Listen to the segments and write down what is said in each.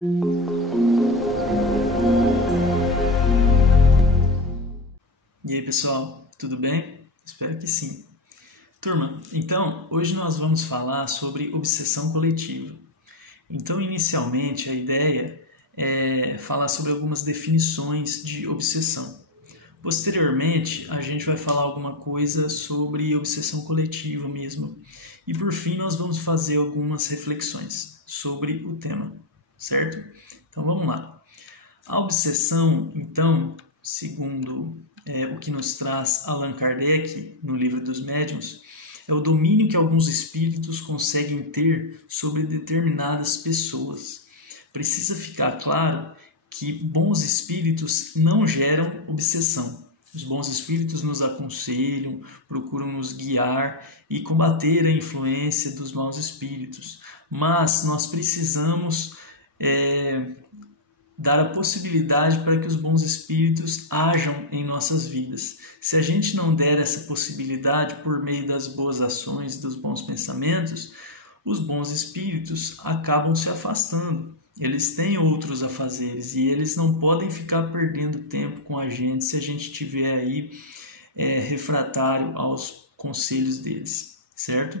E aí pessoal, tudo bem? Espero que sim. Turma, então hoje nós vamos falar sobre obsessão coletiva. Então inicialmente a ideia é falar sobre algumas definições de obsessão. Posteriormente a gente vai falar alguma coisa sobre obsessão coletiva mesmo. E por fim nós vamos fazer algumas reflexões sobre o tema, certo? Então vamos lá. A obsessão, então, segundo o que nos traz Allan Kardec no Livro dos Médiuns, é o domínio que alguns espíritos conseguem ter sobre determinadas pessoas. Precisa ficar claro que bons espíritos não geram obsessão. Os bons espíritos nos aconselham, procuram nos guiar e combater a influência dos maus espíritos. Mas nós precisamos dar a possibilidade para que os bons espíritos hajam em nossas vidas. Se a gente não der essa possibilidade por meio das boas ações e dos bons pensamentos, os bons espíritos acabam se afastando. Eles têm outros afazeres e eles não podem ficar perdendo tempo com a gente se a gente estiver aí refratário aos conselhos deles, certo?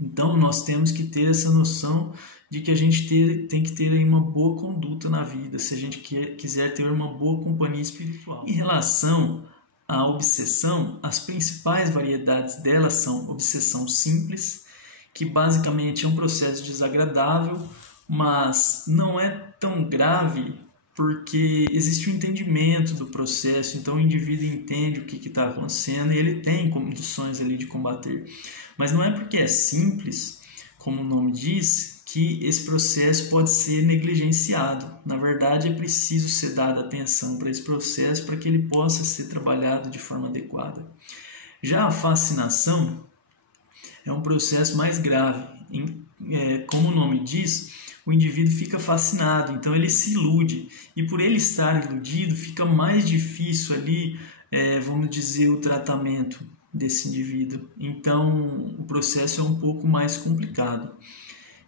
Então nós temos que ter essa noção de que a gente tem que ter aí uma boa conduta na vida, se a gente quiser ter uma boa companhia espiritual. Em relação à obsessão, as principais variedades dela são obsessão simples, que basicamente é um processo desagradável, mas não é tão grave porque existe o entendimento do processo, então o indivíduo entende o que está acontecendo e ele tem condições ali de combater. Mas não é porque é simples, como o nome diz, que esse processo pode ser negligenciado. Na verdade, é preciso ser dada atenção para esse processo para que ele possa ser trabalhado de forma adequada. Já a fascinação é um processo mais grave. Como o nome diz, o indivíduo fica fascinado, então ele se ilude. E por ele estar iludido, fica mais difícil ali, vamos dizer, o tratamento desse indivíduo. Então, o processo é um pouco mais complicado.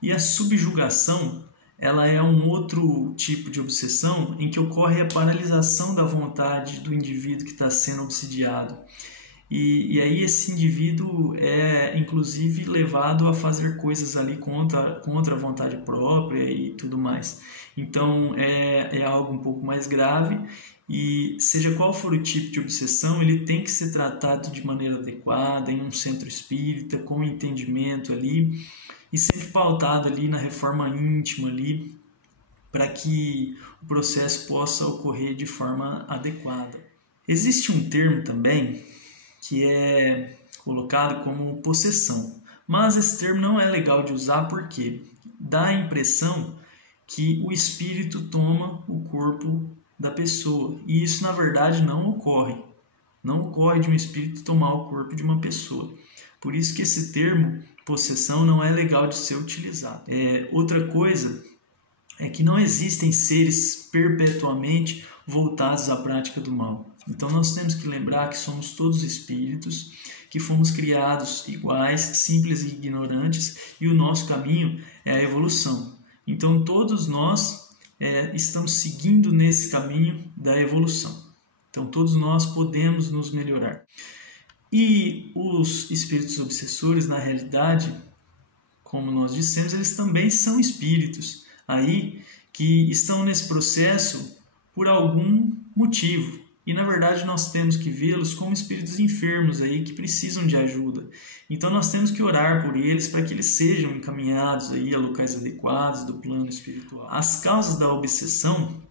E a subjugação, ela é um outro tipo de obsessão em que ocorre a paralisação da vontade do indivíduo que está sendo obsidiado. E aí esse indivíduo é, inclusive, levado a fazer coisas ali contra a vontade própria e tudo mais. Então, é algo um pouco mais grave e, seja qual for o tipo de obsessão, ele tem que ser tratado de maneira adequada, em um centro espírita, com entendimento ali, e sempre pautado ali na reforma íntima ali, para que o processo possa ocorrer de forma adequada. Existe um termo também que é colocado como possessão, mas esse termo não é legal de usar porque dá a impressão que o espírito toma o corpo da pessoa, e isso na verdade não ocorre. Não ocorre de um espírito tomar o corpo de uma pessoa. Por isso que esse termo possessão não é legal de ser utilizado. Outra coisa é que não existem seres perpetuamente voltados à prática do mal. Então nós temos que lembrar que somos todos espíritos, que fomos criados iguais, simples e ignorantes, e o nosso caminho é a evolução. Então todos nós estamos seguindo nesse caminho da evolução. Então todos nós podemos nos melhorar. E os espíritos obsessores, na realidade, como nós dissemos, eles também são espíritos aí que estão nesse processo por algum motivo. E na verdade nós temos que vê-los como espíritos enfermos aí que precisam de ajuda. Então nós temos que orar por eles para que eles sejam encaminhados aí a locais adequados do plano espiritual. As causas da obsessão,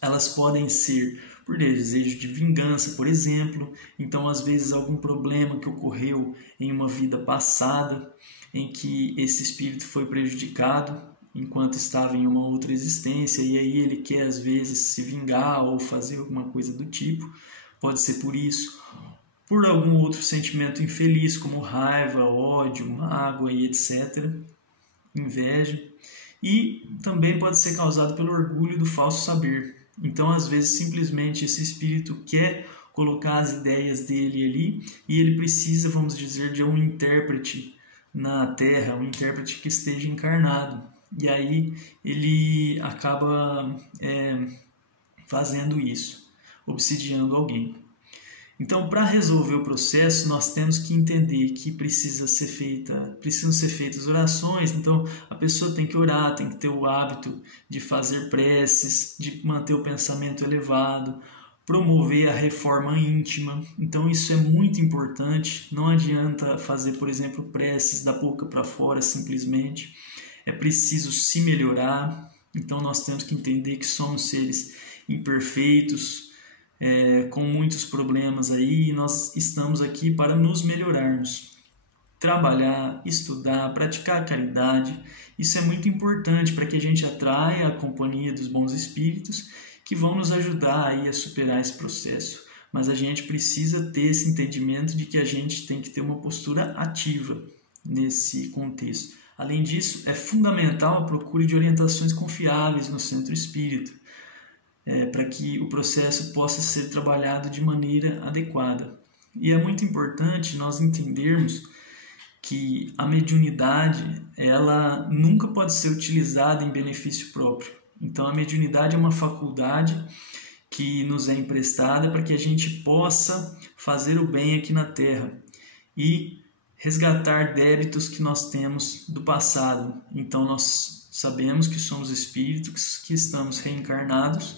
elas podem ser por desejo de vingança, por exemplo. Então, às vezes, algum problema que ocorreu em uma vida passada, em que esse espírito foi prejudicado enquanto estava em uma outra existência, e aí ele quer, às vezes, se vingar ou fazer alguma coisa do tipo. Pode ser por isso. Por algum outro sentimento infeliz, como raiva, ódio, mágoa e etc. Inveja. E também pode ser causado pelo orgulho do falso saber. Então, às vezes, simplesmente esse espírito quer colocar as ideias dele ali e ele precisa, vamos dizer, de um intérprete na Terra, um intérprete que esteja encarnado. e aí ele acaba fazendo isso, obsidiando alguém. Então, para resolver o processo, nós temos que entender que precisam ser feitas orações. Então, a pessoa tem que orar, tem que ter o hábito de fazer preces, de manter o pensamento elevado, promover a reforma íntima. Então, isso é muito importante. Não adianta fazer, por exemplo, preces da boca para fora simplesmente. É preciso se melhorar. Então, nós temos que entender que somos seres imperfeitos, com muitos problemas aí, e nós estamos aqui para nos melhorarmos. Trabalhar, estudar, praticar a caridade, isso é muito importante para que a gente atraia a companhia dos bons espíritos que vão nos ajudar aí a superar esse processo. Mas a gente precisa ter esse entendimento de que a gente tem que ter uma postura ativa nesse contexto. Além disso, é fundamental a procura de orientações confiáveis no centro espírita, para que o processo possa ser trabalhado de maneira adequada. E é muito importante nós entendermos que a mediunidade ela nunca pode ser utilizada em benefício próprio. Então a mediunidade é uma faculdade que nos é emprestada para que a gente possa fazer o bem aqui na Terra e resgatar débitos que nós temos do passado. Então nós sabemos que somos espíritos, que estamos reencarnados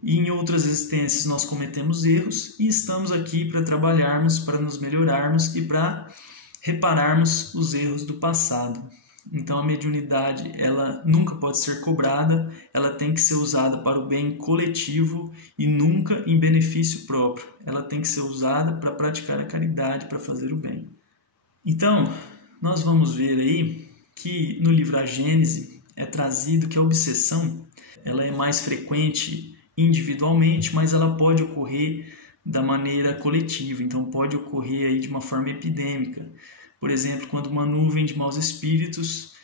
e em outras existências nós cometemos erros e estamos aqui para trabalharmos, para nos melhorarmos e para repararmos os erros do passado. Então a mediunidade ela nunca pode ser cobrada, ela tem que ser usada para o bem coletivo e nunca em benefício próprio. Ela tem que ser usada para praticar a caridade, para fazer o bem. Então, nós vamos ver aí que no livro A Gênese é trazido que a obsessão ela é mais frequente individualmente, mas ela pode ocorrer da maneira coletiva, então pode ocorrer aí de uma forma epidêmica. Por exemplo, quando uma nuvem de maus espíritos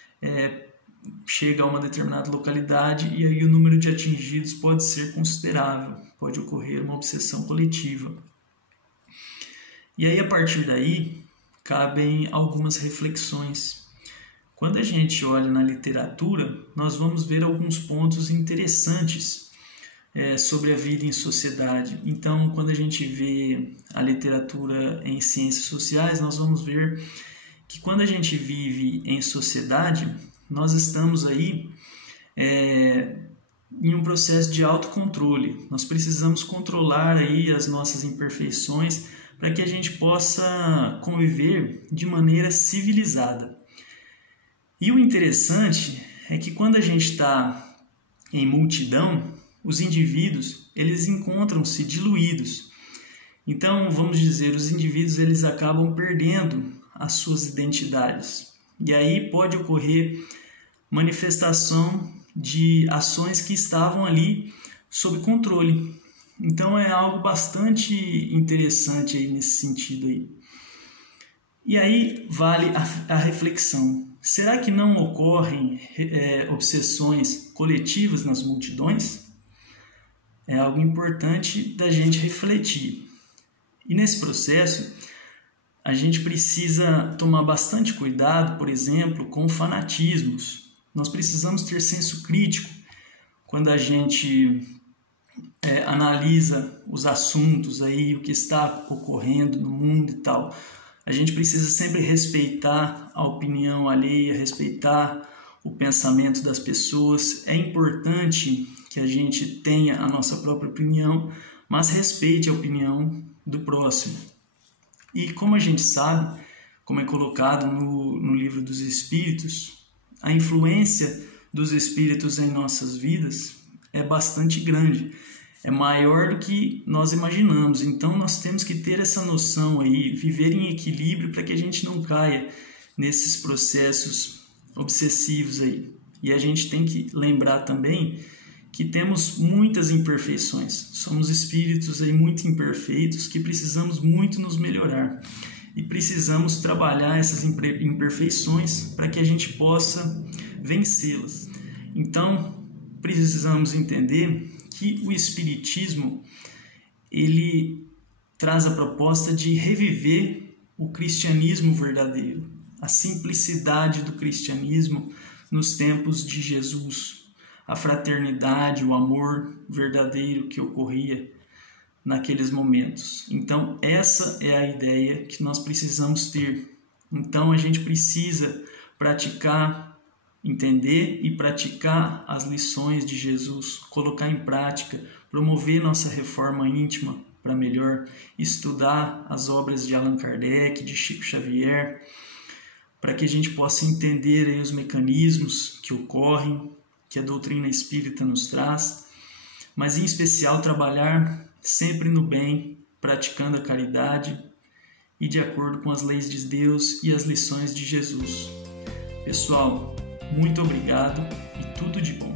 chega a uma determinada localidade e aí o número de atingidos pode ser considerável, pode ocorrer uma obsessão coletiva. E aí, a partir daí, cabem algumas reflexões. Quando a gente olha na literatura, nós vamos ver alguns pontos interessantes sobre a vida em sociedade. Então, quando a gente vê a literatura em ciências sociais, nós vamos ver que quando a gente vive em sociedade, nós estamos aí em um processo de autocontrole. Nós precisamos controlar aí as nossas imperfeições para que a gente possa conviver de maneira civilizada. E o interessante é que quando a gente está em multidão, os indivíduos eles encontram-se diluídos. Então, vamos dizer, os indivíduos eles acabam perdendo as suas identidades. E aí pode ocorrer manifestação de ações que estavam ali sob controle. Então é algo bastante interessante aí nesse sentido aí. E aí vale a reflexão. Será que não ocorrem obsessões coletivas nas multidões? É algo importante da gente refletir. E nesse processo, a gente precisa tomar bastante cuidado, por exemplo, com fanatismos. Nós precisamos ter senso crítico quando a gente analisa os assuntos aí, o que está ocorrendo no mundo e tal. A gente precisa sempre respeitar a opinião alheia, respeitar o pensamento das pessoas. É importante que a gente tenha a nossa própria opinião, mas respeite a opinião do próximo. E como a gente sabe, como é colocado no Livro dos Espíritos, a influência dos espíritos em nossas vidas é bastante grande, é maior do que nós imaginamos. Então nós temos que ter essa noção aí, viver em equilíbrio para que a gente não caia nesses processos obsessivos aí. E a gente tem que lembrar também que temos muitas imperfeições. Somos espíritos aí muito imperfeitos que precisamos muito nos melhorar. E precisamos trabalhar essas imperfeições para que a gente possa vencê-las. Então, precisamos entender que o Espiritismo ele traz a proposta de reviver o cristianismo verdadeiro. A simplicidade do cristianismo nos tempos de Jesus, a fraternidade, o amor verdadeiro que ocorria naqueles momentos. Então, essa é a ideia que nós precisamos ter. Então, a gente precisa praticar, entender e praticar as lições de Jesus, colocar em prática, promover nossa reforma íntima para melhor, estudar as obras de Allan Kardec, de Chico Xavier, para que a gente possa entender aí os mecanismos que ocorrem, que a doutrina espírita nos traz, mas em especial trabalhar sempre no bem, praticando a caridade e de acordo com as leis de Deus e as lições de Jesus. Pessoal, muito obrigado e tudo de bom.